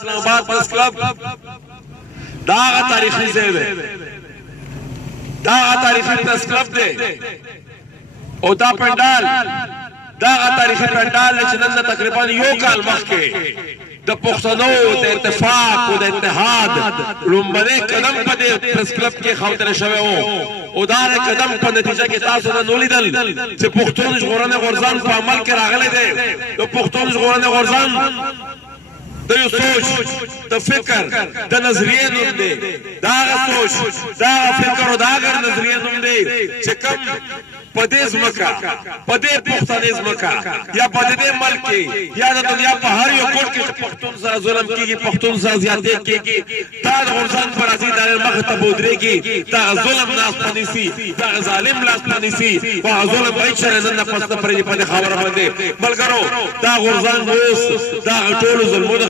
اسلام آباد پریس کلب دا هغه تاریخي ځای دی، دا هغه تاریخي پریس کلب دی او دا پنډال دا هغه تاریخي پنډال دی چې نن تقریبا یو کال مخکې د پښتنو د اتفاق او د اتحاد لومړنی قدم په دې پریس کلب کې خاطر شوی و او دا قدم په نتیجه کې تاسو نن ولیدل چې پښتون ژغورنې غورځنګ په عمل کې راغلی دی. د پښتون ژغورنې غورځنګ د یو سوچ د فکر د نظریې نوم دی، دا هغه سوچ دا هغه فکر او دا هغه نظریې نوم دی چې کوم په دې ځمکه په دې پښتني ځمکه یا په دې ملک کې یا د دنیا په هر یو ګوټ کې پښتون سره ظلم کېږي، پښتون سره زیاتې کېږي، دا د غورځنګ په راځي دا مخې ته بودرېږي، دا ظلم لاس پنیسي، دا ظالم لاس پنیسي او ظلم به هیڅ شی نه پس نه پرېږدي په دې خبره باندې. ملګرو دا غورځنګ اوس دا ټولو ظلمونو